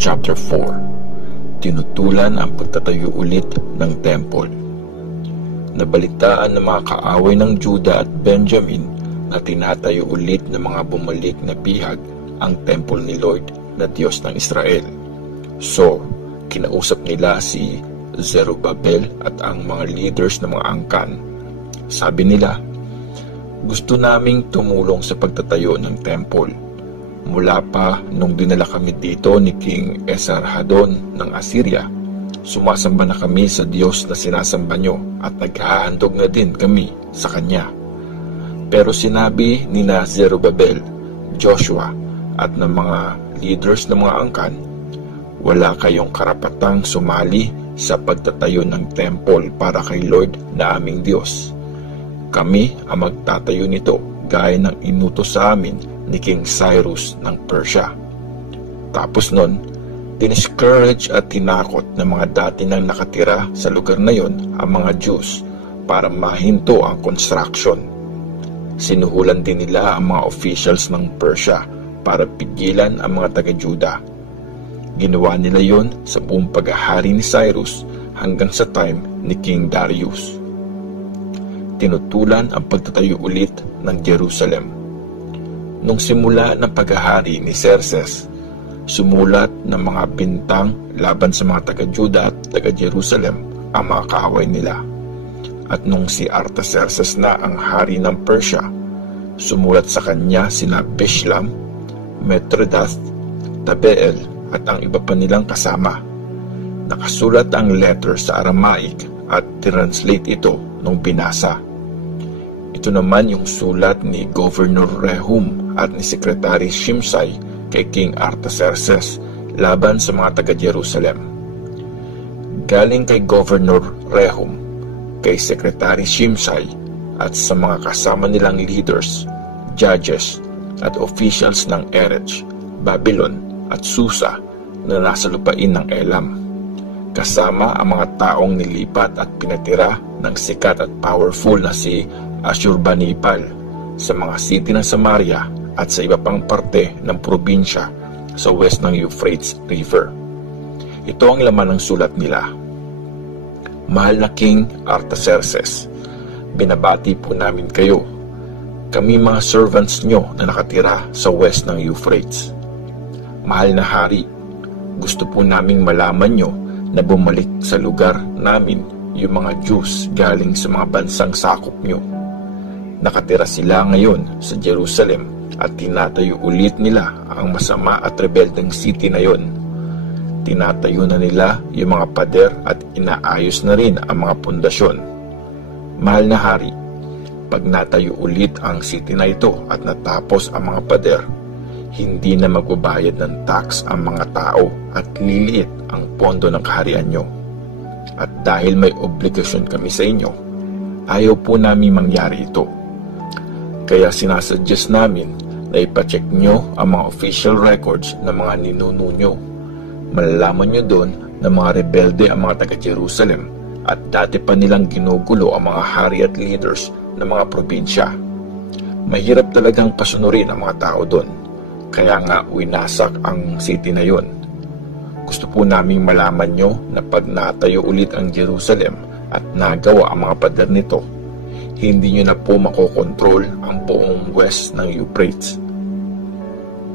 Chapter 4. Tinutulan ang pagtatayo ulit ng temple. Nabalitaan ng mga kaaway ng Juda at Benjamin na tinatayo ulit ng mga bumalik na bihag ang temple ni Lord na Diyos ng Israel. So, kinausap nila si Zerubbabel at ang mga leaders ng mga angkan. Sabi nila, gusto naming tumulong sa pagtatayo ng temple. Mula pa nung dinala kami dito ni King Esarhaddon ng Assyria, sumasamba na kami sa Diyos na sinasamba nyo at naghahandog na din kami sa Kanya. Pero sinabi ni na Zerubbabel, Joshua at ng mga leaders ng mga angkan, wala kayong karapatang sumali sa pagtatayo ng temple para kay Lord na aming Diyos. Kami ang magtatayo nito gaya ng inutos sa amin ni King Cyrus ng Persia. Tapos nun, diniscourage at tinakot ng mga dati nang nakatira sa lugar na yon ang mga Jews para mahinto ang construction. Sinuhulan din nila ang mga officials ng Persia para pigilan ang mga taga-Juda. Ginawa nila yon sa buong paghahari ni Cyrus hanggang sa time ni King Darius. Tinutulan ang pagtatayo ulit ng Jerusalem. Nung simula ng paghahari ni Xerxes, sumulat ng mga bintang laban sa mga taga-Juda at taga-Jerusalem ang mga kaaway nila. At nung si Artaxerxes na ang hari ng Persia, sumulat sa kanya sina Bishlam, Mithridates, Tabeel at ang iba pa nilang kasama. Nakasulat ang letter sa Aramaic at translate ito nung binasa. Ito naman yung sulat ni Governor Rehum at ni Secretary Shimshai kay King Artaxerxes laban sa mga taga-Jerusalem. Galing kay Governor Rehum, kay Secretary Shimshai at sa mga kasama nilang leaders, judges at officials ng Erech, Babylon at Susa na nasa lupain ng Elam, kasama ang mga taong nilipat at pinatira ng sikat at powerful na si Ashurbanipal sa mga city ng Samaria at sa iba pang parte ng probinsya sa west ng Euphrates River. Ito ang laman ng sulat nila. Mahal na King Artaxerxes, binabati po namin kayo. Kami mga servants nyo na nakatira sa west ng Euphrates. Mahal na hari, gusto po naming malaman nyo na bumalik sa lugar namin yung mga Jews galing sa mga bansang sakop nyo. Nakatira sila ngayon sa Jerusalem at tinatayo ulit nila ang masama at rebeldeng city na yon. Tinatayo na nila yung mga pader at inaayos na rin ang mga pundasyon. Mahal na hari, pag natayo ulit ang city na ito at natapos ang mga pader, hindi na magbabayad ng tax ang mga tao at liliit ang pondo ng kaharian nyo. At dahil may obligasyon kami sa inyo, ayaw po namin mangyari ito. Kaya sinasuggest namin na ipacheck nyo ang mga official records ng mga ninuno nyo. Malalaman nyo doon na mga rebelde ang mga taga-Jerusalem at dati pa nilang ginugulo ang mga hari at leaders ng mga probinsya. Mahirap talagang pasunurin ang mga tao doon, kaya nga winasak ang city na yon. Gusto po naming malaman nyo na pag natayo ulit ang Jerusalem at nagawa ang mga pader nito, hindi nyo na po makokontrol ang buong west ng Euphrates.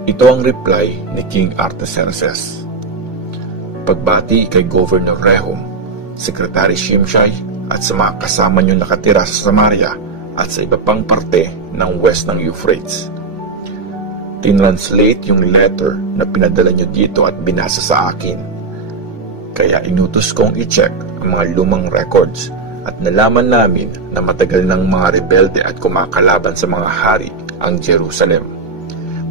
Ito ang reply ni King Artaxerxes. Pagbati kay Governor Rehum, Secretary Shimshai at sa mga kasama nyo nakatira sa Samaria at sa iba pang parte ng west ng Euphrates. Tinranslate yung letter na pinadala nyo dito at binasa sa akin. Kaya inutos kong i-check ang mga lumang records at nalaman namin na matagal ng mga rebelde at kumakalaban sa mga hari ang Jerusalem.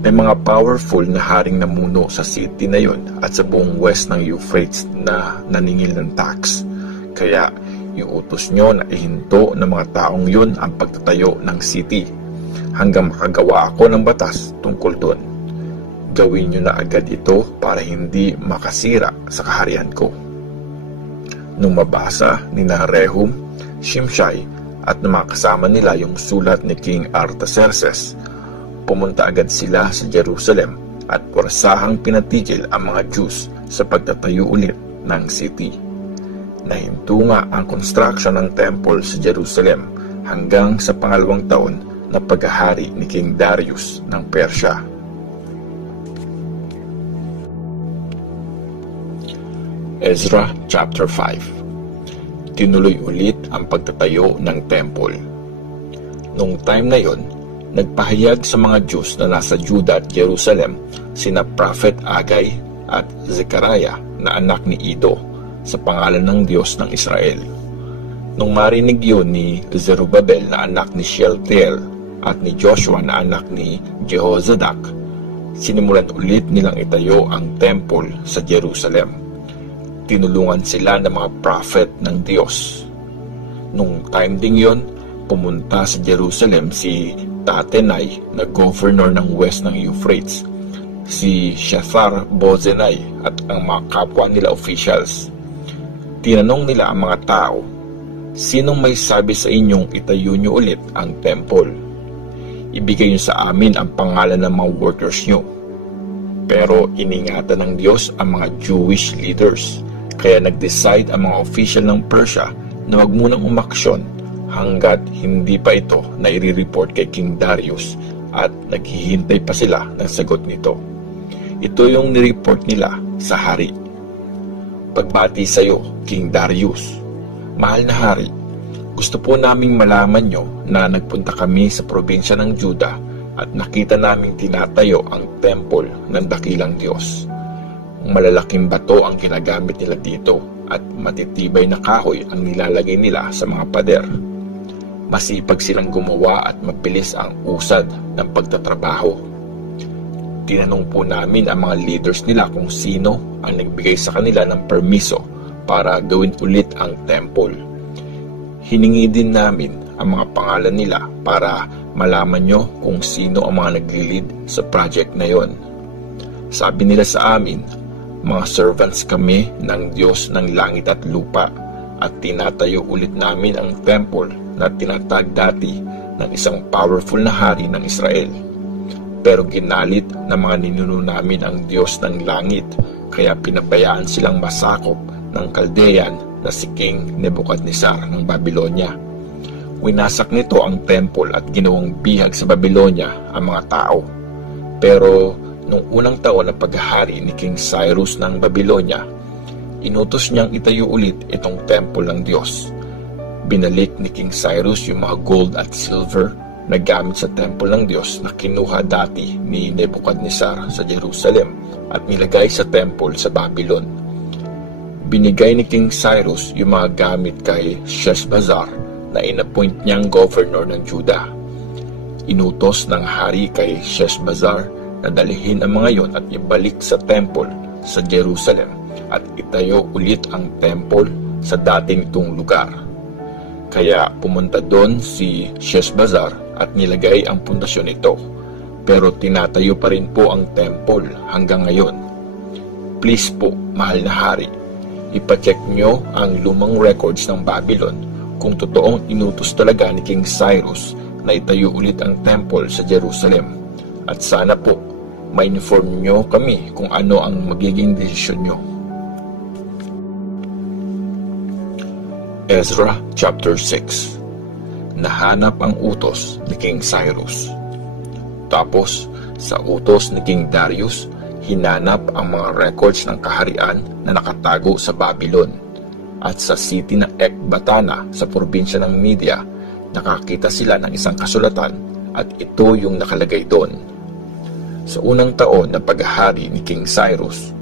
May mga powerful na haring namuno sa city na yon at sa buong west ng Euphrates na naningil ng tax. Kaya iutos nyo na ihinto ng mga taong yun ang pagtatayo ng city hanggang makagawa ako ng batas tungkol doon. Gawin nyo na agad ito para hindi makasira sa kaharian ko. Nung mabasa ni Rehum, Shimshai at ng mga kasama nila yung sulat ni King Artaxerxes, pumunta agad sila sa Jerusalem at pursahang pinatigil ang mga Jews sa pagtatayo ulit ng city. Nahinto nga ang construction ng temple sa Jerusalem hanggang sa pangalawang taon na paghahari ni King Darius ng Persya. Ezra chapter 5. Tinuloy ulit ang pagtatayo ng temple. Noong time na yon, nagpahayag sa mga Diyos na nasa Juda at Jerusalem sina Prophet Agay at Zechariah na anak ni Ido sa pangalan ng Diyos ng Israel. Nung marinig yun ni Zerubbabel na anak ni Shealtiel at ni Joshua na anak ni Jehozadak, sinimulan ulit nilang itayo ang temple sa Jerusalem. Tinulungan sila ng mga prophet ng Diyos. Nung time ding yon, pumunta sa Jerusalem si Tatenai na governor ng west ng Euphrates, si Shethar-Bozenai at ang mga kapwa nila officials. Tinanong nila ang mga tao, "Sinong may sabi sa inyong itayo niyo ulit ang temple? Ibigay niyo sa amin ang pangalan ng mga workers niyo." Pero iningatan ng Diyos ang mga Jewish leaders, kaya nag-decide ang mga official ng Persia na wag munang umaksyon hanggat hindi pa ito na i-report kay King Darius at naghihintay pa sila ng sagot nito. Ito yung nireport nila sa hari. "Pagbati sa iyo, King Darius. Mahal na hari, gusto po naming malaman nyo na nagpunta kami sa probinsya ng Juda at nakita naming tinatayo ang temple ng dakilang Diyos. Malalaking bato ang ginagamit nila dito at matitibay na kahoy ang nilalagay nila sa mga pader. Masipag silang gumawa at mabilis ang usad ng pagtatrabaho. Tinanong po namin ang mga leaders nila kung sino ang nagbigay sa kanila ng permiso para gawin ulit ang temple. Hiningi din namin ang mga pangalan nila para malaman nyo kung sino ang mga nagli-lead sa project na yon. Sabi nila sa amin, mga servants kami ng Diyos ng langit at lupa at tinatayo ulit namin ang temple na tinatag dati ng isang powerful na hari ng Israel. Pero ginalit ng mga ninuno namin ang Diyos ng langit, kaya pinabayaan silang masakop ng Kaldean na si King Nebuchadnezzar ng Babylonia. Winasak nito ang temple at ginawang bihag sa Babylonia ang mga tao. Pero nung unang taon ng paghahari ni King Cyrus ng Babylonia, inutos niyang itayo ulit itong temple ng Diyos. Binalik ni King Cyrus yung mga gold at silver na gamit sa temple ng Diyos na kinuha dati ni Nebuchadnezzar sa Jerusalem at nilagay sa temple sa Babylon. Binigay ni King Cyrus yung mga gamit kay Sheshbazzar na inappoint niyang governor ng Juda. Inutos ng hari kay Sheshbazzar na dalhin ang mga yon at ibalik sa temple sa Jerusalem at itayo ulit ang temple sa dating itong lugar. Kaya pumunta doon si Sheshbazzar at nilagay ang pundasyon nito, pero tinatayo pa rin po ang temple hanggang ngayon. Please po, mahal na hari, ipacheck nyo ang lumang records ng Babylon kung totoong inutos talaga ni King Cyrus na itayo ulit ang temple sa Jerusalem. At sana po, ma-inform nyo kami kung ano ang magiging desisyon nyo. Ezra chapter 6. Nahanap ang utos ni King Cyrus. Tapos, sa utos ni King Darius, hinanap ang mga records ng kaharian na nakatago sa Babylon. At sa city ng Ecbatana sa probinsya ng Media, nakakita sila ng isang kasulatan at ito yung nakalagay doon. Sa unang taon na paghahari ni King Cyrus,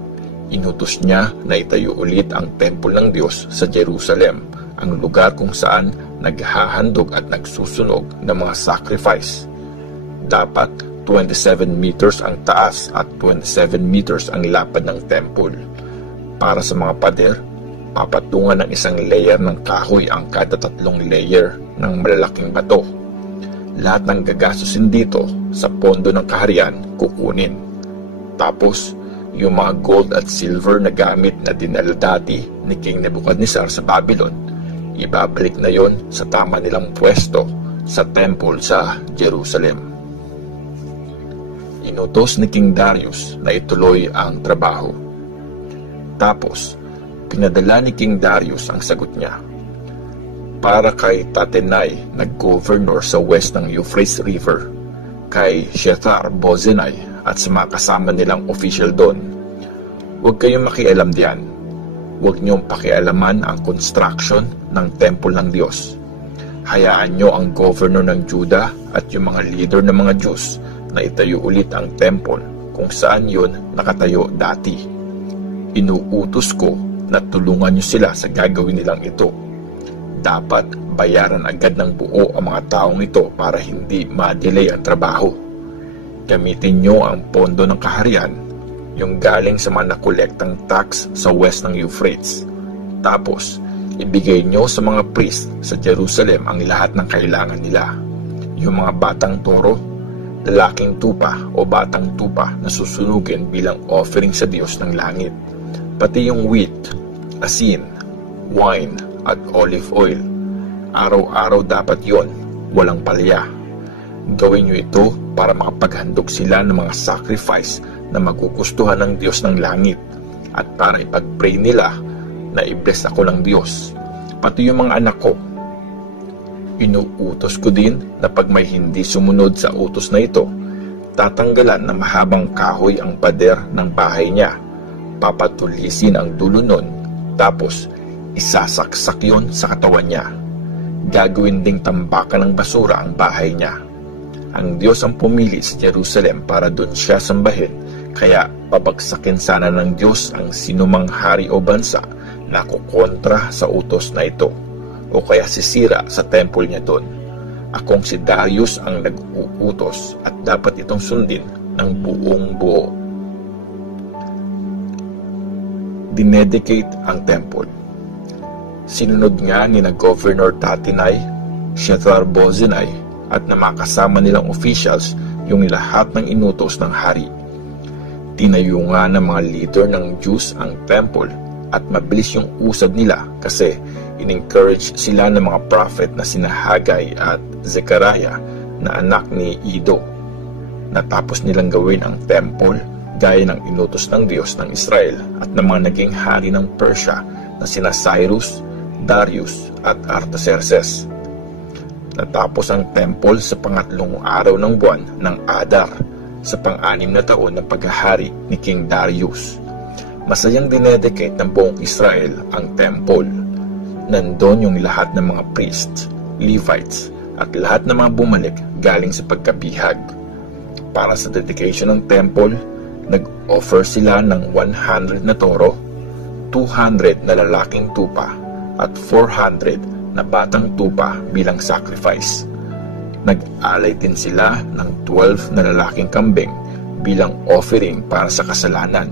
inutos niya na itayo ulit ang temple ng Diyos sa Jerusalem, ang lugar kung saan naghahandog at nagsusunog ng mga sacrifice. Dapat 27 meters ang taas at 27 meters ang lapad ng temple. Para sa mga pader, papatungan ng isang layer ng kahoy ang kada 3 layer ng malalaking bato. Lahat ng gagastusin dito sa pondo ng kaharian kukunin. Tapos, yung mga gold at silver na gamit na dinala dati ni King Nebuchadnezzar sa Babylon, ibabalik na yon sa tama nilang pwesto sa temple sa Jerusalem. Inutos ni King Darius na ituloy ang trabaho. Tapos, pinadala ni King Darius ang sagot niya. Para kay Tatenai na governor sa west ng Euphrates River, kay Shethar-Bozenai at sa mga kasama nilang official doon. Huwag kayong makialam diyan. Huwag niyong pakialaman ang construction ng temple ng Diyos. Hayaan niyo ang governor ng Judah at yung mga leader ng mga Diyos na itayo ulit ang temple kung saan yun nakatayo dati. Inuutos ko na tulungan niyo sila sa gagawin nilang ito. Dapat bayaran agad ng buo ang mga taong ito para hindi ma-delay ang trabaho. Gamitin niyo ang pondo ng kaharian, yung galing sa mga nakolektang tax sa west ng Euphrates. Tapos, ibigay niyo sa mga priest sa Jerusalem ang lahat ng kailangan nila. Yung mga batang toro, lalaking tupa o batang tupa na susunugin bilang offering sa Diyos ng langit. Pati yung wheat, asin, wine, at olive oil. Araw-araw dapat yon, walang palya. Gawin niyo ito para makapaghandog sila ng mga sacrifice na magugustuhan ng Diyos ng langit at para ipag-pray nila na i-bless ako ng Diyos, pati yung mga anak ko. Inuutos ko din na pag may hindi sumunod sa utos na ito, tatanggalan ng mahabang kahoy ang pader ng bahay niya, papatulisin ang dulo nun, tapos isasaksak yon sa katawan niya. Gagawin ding tambakan ng basura ang bahay niya. Ang Diyos ang pumili sa Jerusalem para doon siya sambahin, kaya pabagsakin sana ng Diyos ang sinumang hari o bansa na kukontra sa utos na ito, o kaya sisira sa temple niya doon. Akong si Darius ang nag-uutos at dapat itong sundin ng buong buo. Dinedicate ang temple. Sinunod nga ni na Governor Tatenai, Shethar-Bozenai at na mga kasama nilang officials yung lahat ng inutos ng hari. Tinayo nga ng mga leader ng Jews ang temple at mabilis yung usad nila kasi in-encourage sila ng mga prophet na sina Haggai at Zechariah na anak ni Iddo. Natapos nilang gawin ang temple gaya ng inutos ng Diyos ng Israel at ng mga naging hari ng Persia na sina Cyrus, Darius at Artaxerxes. Natapos ang temple sa pangatlong araw ng buwan ng Adar sa pang-anim na taon ng paghahari ni King Darius. Masayang dinedicate ng buong Israel ang temple. Nandun yung lahat ng mga priests, Levites at lahat ng mga bumalik galing sa pagkabihag. Para sa dedication ng temple, nag-offer sila ng 100 na toro, 200 na lalaking tupa at 400 na batang tupa bilang sacrifice. Nag-alay din sila ng 12 na lalaking kambing bilang offering para sa kasalanan,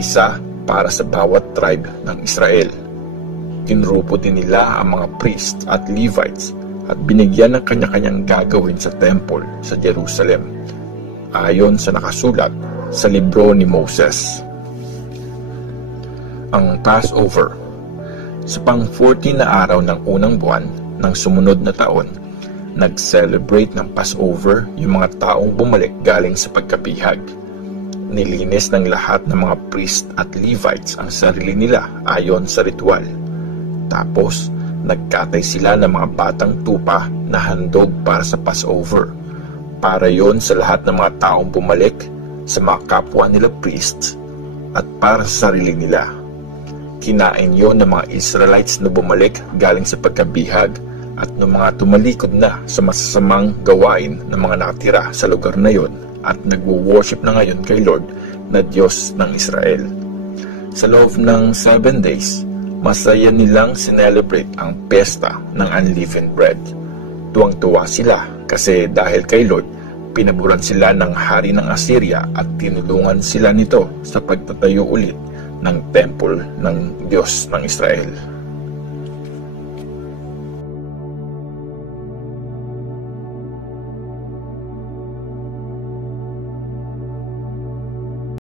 isa para sa bawat tribe ng Israel. Kinrupo din nila ang mga priests at Levites at binigyan ng kanya-kanyang gagawin sa temple sa Jerusalem, ayon sa nakasulat sa libro ni Moses. Ang Passover. Sa pang-14 na araw ng unang buwan ng sumunod na taon, nag-celebrate ng Passover yung mga taong bumalik galing sa pagkabihag. Nilinis ng lahat ng mga priest at Levites ang sarili nila ayon sa ritual. Tapos, nagkatay sila ng mga batang tupa na handog para sa Passover. Para yon sa lahat ng mga taong bumalik, sa mga kapwa nila priests, at para sa sarili nila. Kinain yon ng mga Israelites na bumalik galing sa pagkabihag at ng mga tumalikod na sa masasamang gawain ng mga nakatira sa lugar na yon at nagwo-worship na ngayon kay Lord na Diyos ng Israel. Sa loob ng 7 days, masaya nilang sinelebrate ang pesta ng unleavened bread. Tuwang-tuwa sila kasi dahil kay Lord, pinaburan sila ng hari ng Assyria at tinulungan sila nito sa pagtatayo ulit ng temple ng Diyos ng Israel.